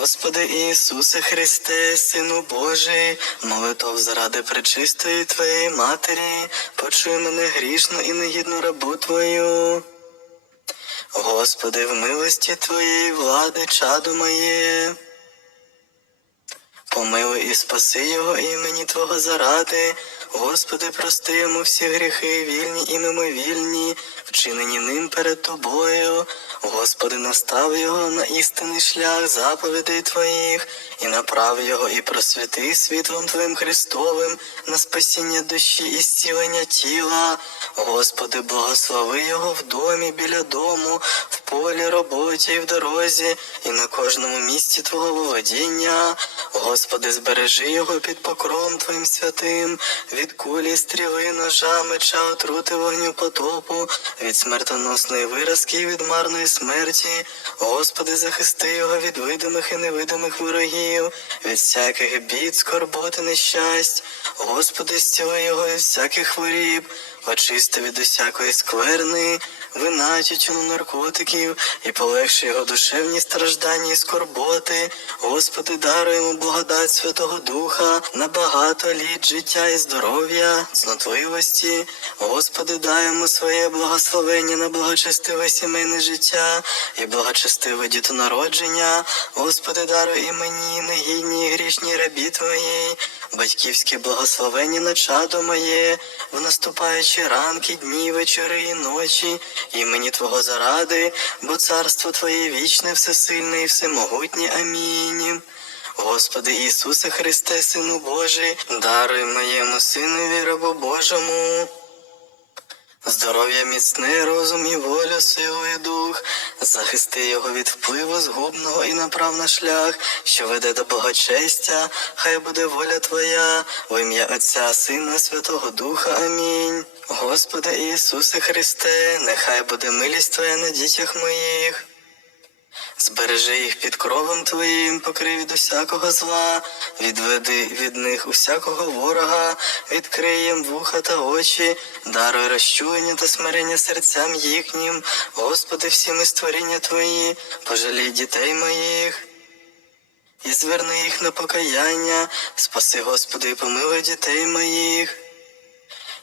Господи Ісусе Христе, Сину Божий, молитов заради пречистої Твоєї Матері, почуй мене грішну і негідну рабу Твою. Господи, в милості Твоєї влади, чадо моє. Помилуй і спаси його імені Твого заради. Господи, прости йому всі гріхи, вільні і мимовільні, вчинені ним перед Тобою. Господи, настав його на істинний шлях заповідей Твоїх, і направ його і просвіти світлом Твоїм Христовим на спасіння душі і зцілення тіла. Господи, благослови його в домі, біля дому, в полі, роботі і в дорозі, і на кожному місці Твого володіння. Господи, збережи його під покровом Твоїм святим, від кулі, стріли, ножа, меча, отрути вогню потопу, від смертоносної виразки і від марної смерті. Господи, захисти його від видимих і невидимих ворогів, від всяких бід, скорбот і нещасть. Господи, зціли його від всяких хворіб, очисти від усякої скверни, вина, тютюну, наркотиків, і полегши його душевні страждання і скорботи. Господи, даруй йому благодать Святого Духа на багато літ життя і здоров'я, цнотливості. Господи, дай йому своє благословення на благочестиве сімейне життя і благочестиве дітонародження. Господи, даруй і мені, негідній грішній рабі Твоїй, батьківське благословення на чадо моє, в наступаючі ранки, дні, вечори і ночі, імені Твого заради, бо царство Твоє вічне, всесильне і всемогутнє. Амінь. Господи Ісусе Христе, Сину Божий, даруй моєму синові рабу Божому. Здоров'я міцне, розум і волю, силу і дух, захисти його від впливу згубного і направ на шлях, що веде до благочестя, хай буде воля Твоя, в ім'я Отця, Сина, Святого Духа. Амінь. Господи Ісусе Христе, нехай буде милість Твоя на дітях моїх. Збережи їх під кровом Твоїм, покрий від усякого зла, відведи від них усякого ворога, відкрий їм вуха та очі, даруй розчулення та смирення серцям їхнім, Господи, всі ми створіння Твої, пожалій дітей моїх. І зверни їх на покаяння, спаси, Господи, і помилуй дітей моїх.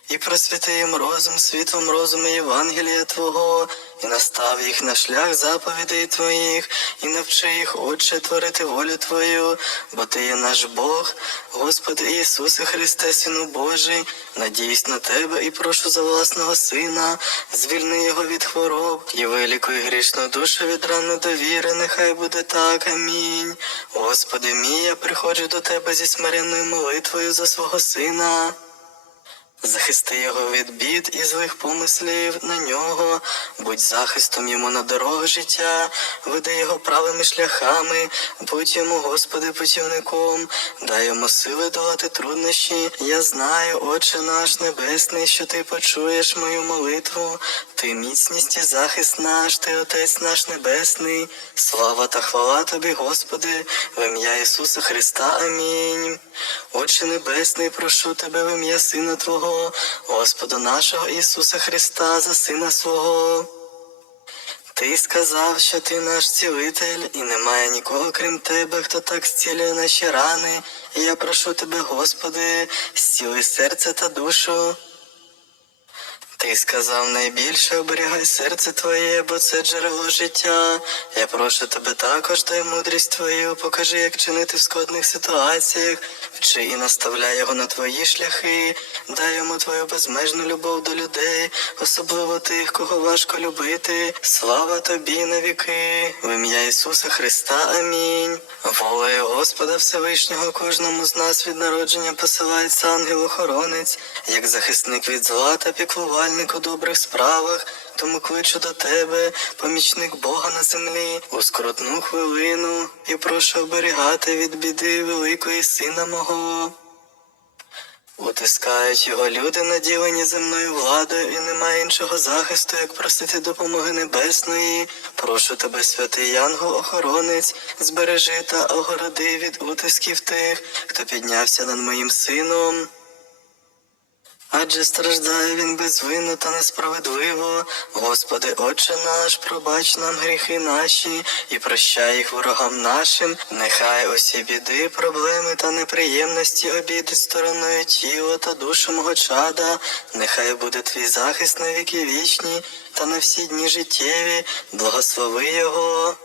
І просвіти їм розум світлом розуму Євангелія Твого, і настав їх на шлях заповідей Твоїх, і навчи їх, Отче, творити волю Твою, бо Ти є наш Бог, Господи Ісусе Христе, Сину Божий, надіюсь на Тебе і прошу за власного Сина, звільни його від хвороб, і вилікуй грішну душу від ран недовіри, нехай буде так, амінь. Господи мій, я приходжу до Тебе зі смиренною молитвою за свого Сина. Захисти його від бід і злих помислів на нього, будь захистом йому на дорогах життя, веди його правими шляхами, будь йому, Господи, путівником, дай йому сили долати труднощі. Я знаю, Отче наш Небесний, що ти почуєш мою молитву, ти міцність і захист наш, ти Отець наш Небесний, слава та хвала тобі, Господи, в ім'я Ісуса Христа. Амінь. Отче Небесний, прошу тебе в ім'я Сина Твого, Господа нашого Ісуса Христа, за Сина свого. Ти сказав, що ти наш цілитель, і немає нікого, крім тебе, хто так зцілює наші рани. І я прошу тебе, Господи, зціли серце та душу. Ти сказав найбільше оберігай серце твоє, бо це джерело життя. Я прошу тебе також, дай мудрість твою, покажи, як чинити в складних ситуаціях, вчи і наставляй його на твої шляхи, дай йому твою безмежну любов до людей, особливо тих, кого важко любити. Слава тобі на віки, в ім'я Ісуса Христа. Амінь. Волею Господа Всевишнього кожному з нас від народження посилається ангел-охоронець, як захисник від зла та піклувальник у добрих справах. Тому кличу до тебе, помічник Бога на землі, у скрутну хвилину, і прошу оберігати від біди великої сина мого. Утискають його люди, наділені земною владою, і немає іншого захисту, як просити допомоги небесної. Прошу тебе, святий Янгол, охоронець, збережи та огороди від утисків тих, хто піднявся над моїм сином. Адже страждає він безвинно та несправедливо. Господи, Отче наш, пробач нам гріхи наші і прощай їх ворогам нашим. Нехай усі біди, проблеми та неприємності обійдуть стороною тіла та душу мого чада. Нехай буде твій захист на віки вічні та на всі дні життєві. Благослови його.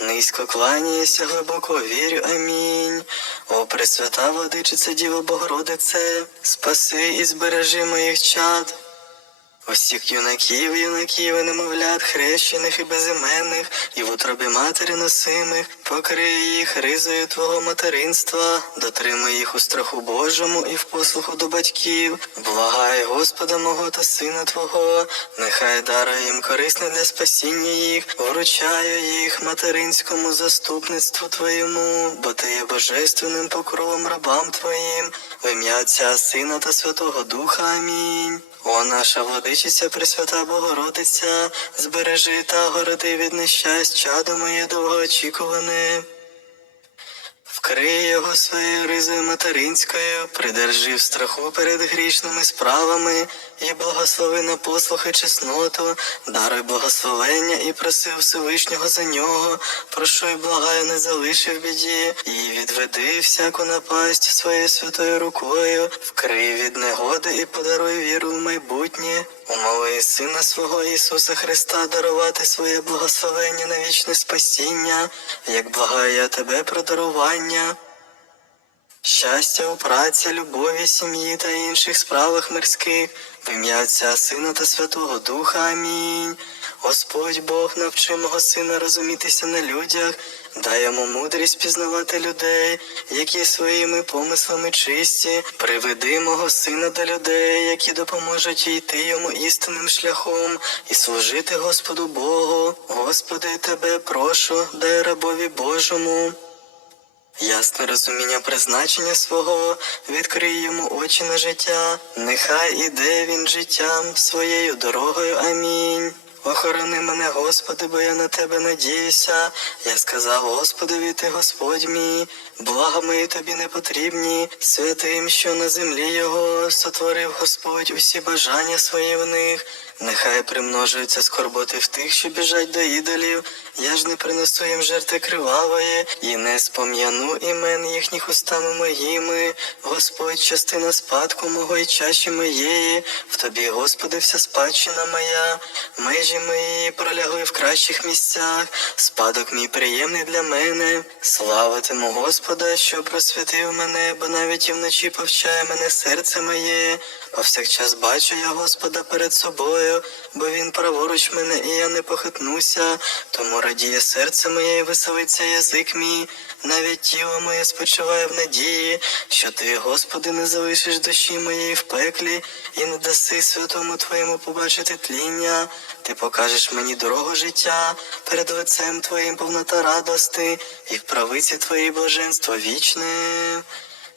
Низько кланяюся, глибоко вірю, амінь. О, Пресвята Владичице Діво Богородице, спаси і збережи моїх чад. Усіх юнаків, юнаків і немовлят, хрещених і безіменних, і в утробі матері носимих, покрий їх ризою Твого материнства, дотримуй їх у страху Божому і в послуху до батьків. Благай Господа мого та Сина Твого, нехай дарує їм корисне для спасіння їх, вручаю їх материнському заступництву Твоєму, бо Ти є божественним покровом рабам Твоїм, в ім'я Отця, Сина та Святого Духа. Амінь. О, наша владичиця, Пресвята Богородиця, збережи та городи від нещастя, чадо моє довгоочікуване. Вкрий його своєю ризою материнською, придержи в страху перед грішними справами і благослови на послух і чесноту, даруй благословення і проси Всевишнього за нього, прошу і благаю, не залиши в біді, і відведи всяку напасть своєю святою рукою, вкрий від негоди і подаруй віру в майбутнє. Умови Сина свого Ісуса Христа дарувати своє благословення на вічне спасіння, як благаю я тебе про дарування. Щастя у праці, любові, сім'ї та інших справах мирських, в ім'я Отця, Сина та Святого Духа. Амінь. Господь Бог навчи мого сина розумітися на людях, дай йому мудрість пізнавати людей, які своїми помислами чисті, приведи мого сина до людей, які допоможуть йти йому істинним шляхом і служити Господу Богу. Господи, тебе прошу, дай рабові Божому. Ясне розуміння призначення свого, відкрий йому очі на життя, нехай іде він життям своєю дорогою. Амінь. Охорони мене, Господи, бо я на тебе надіюся. Я сказав, Господи, ти Господь мій, блага мої тобі не потрібні, святим, що на землі його сотворив Господь усі бажання свої в них. Нехай примножуються скорботи в тих, що біжать до ідолів. Я ж не принесу їм жертви кривавої, і не спом'яну імен їхніх устами моїми. Господь, частина спадку мого і чаші моєї, в тобі, Господи, вся спадщина моя, межі мої пролягли в кращих місцях, спадок мій приємний для мене. Славитиму Господа, що просвятив мене, бо навіть і вночі повчає мене серце моє. Повсякчас бачу я Господа перед собою, бо він праворуч мене, і я не похитнуся. Тому радіє серце моє і веселиться язик мій. Навіть тіло моє спочиває в надії, що ти, Господи, не залишиш душі моєї в пеклі і не даси святому Твоєму побачити тління. Ти покажеш мені дорогу життя, перед лицем Твоїм повнота радости, і в правиці Твоїй блаженство вічне.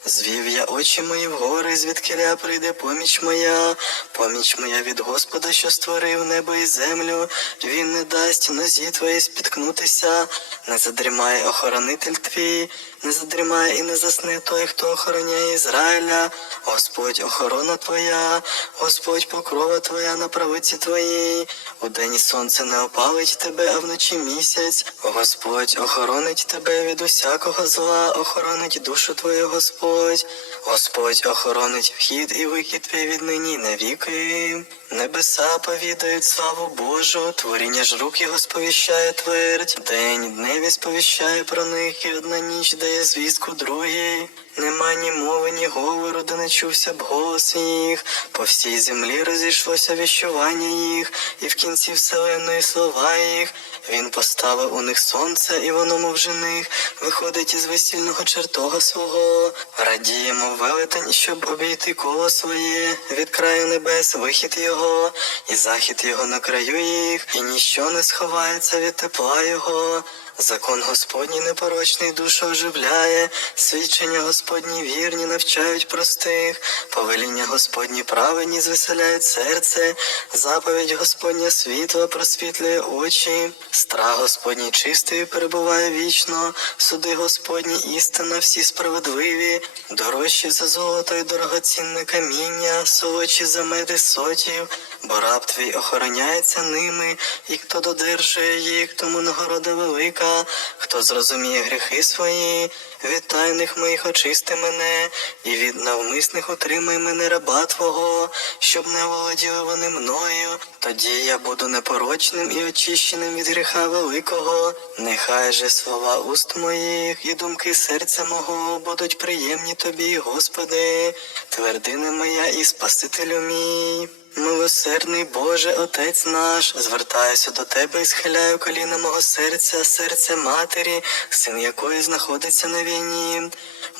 Звів я очі мої вгори, звідкиля прийде поміч моя, поміч моя від Господа, що створив небо і землю. Він не дасть нозі твої спіткнутися, не задрімає охоронитель твій, не задрімає і не засне той, хто охороняє Ізраїля. Господь охорона твоя, Господь покрова твоя на правиці твоїй. Удень сонце не опалить тебе, а вночі місяць. Господь охоронить тебе від усякого зла, охоронить душу твою, Господь. Господь охоронить вхід і вихід твій від нині навіки. Небеса повідають славу Божу, творіння ж рук його сповіщає твердь. День дневі сповіщає про них, і одна ніч дає звістку другій. Нема ні мови, ні говору, де не чувся б голос їх. По всій землі розійшлося віщування їх, і в кінці вселеної слова їх. Він поставив у них сонце, і воно, мов жених, виходить із весільного чертога свого. Радіємо велетень, щоб обійти коло своє, від краю небес вихід його, і захід його на краю їх, і ніщо не сховається від тепла його. Закон Господній непорочний душу оживляє, свідчення Господні вірні навчають простих, повеління Господні праведні звеселяють серце, заповідь Господня світло просвітлює очі, страх Господній чистий перебуває вічно, суди Господні істина всі справедливі, дорожчі за золото й дорогоцінне каміння, солодші за меди сотів, бо раб твій охороняється ними, і хто додержує їх, тому нагорода велика, хто зрозуміє гріхи свої, від тайних моїх очисти мене, і від навмисних утримай мене раба Твого, щоб не володіли вони мною. Тоді я буду непорочним і очищеним від гріха великого. Нехай же слова уст моїх і думки серця мого будуть приємні тобі, Господи, твердина моя і Спасителю мій. Милосердний Боже, Отець наш, звертаюся до Тебе і схиляю коліна мого серця, серця матері, син якої знаходиться на війні.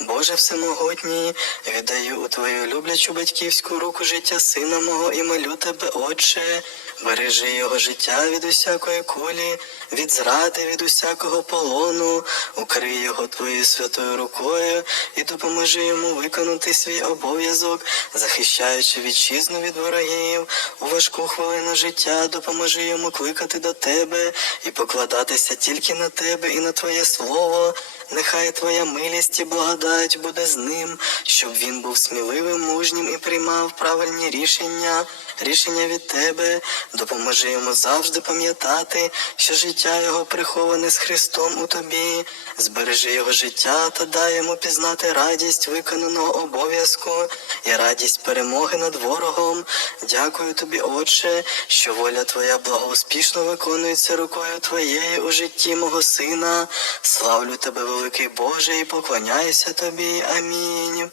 Боже всемогутній, віддаю у Твою люблячу батьківську руку життя сина мого і молю Тебе, Отче, бережи його життя від усякої кулі, від зради, від усякого полону, укрий його Твоєю святою рукою і допоможи йому виконати свій обов'язок, захищаючи вітчизну від ворогів. У важку хвилину життя допоможи йому кликати до тебе і покладатися тільки на тебе і на Твоє Слово. Нехай Твоя милість і благодать буде з ним, щоб він був сміливим, мужнім і приймав правильні рішення, рішення від тебе. Допоможи йому завжди пам'ятати, що життя його приховане з Христом у тобі. Збережи його життя та дай йому пізнати радість виконаного обов'язку і радість перемоги над ворогом. Дякую тобі, Отче, що воля Твоя благоуспішно виконується рукою Твоєю у житті мого сина. Славлю тебе, великий Боже, і поклоняюся тобі. Амінь.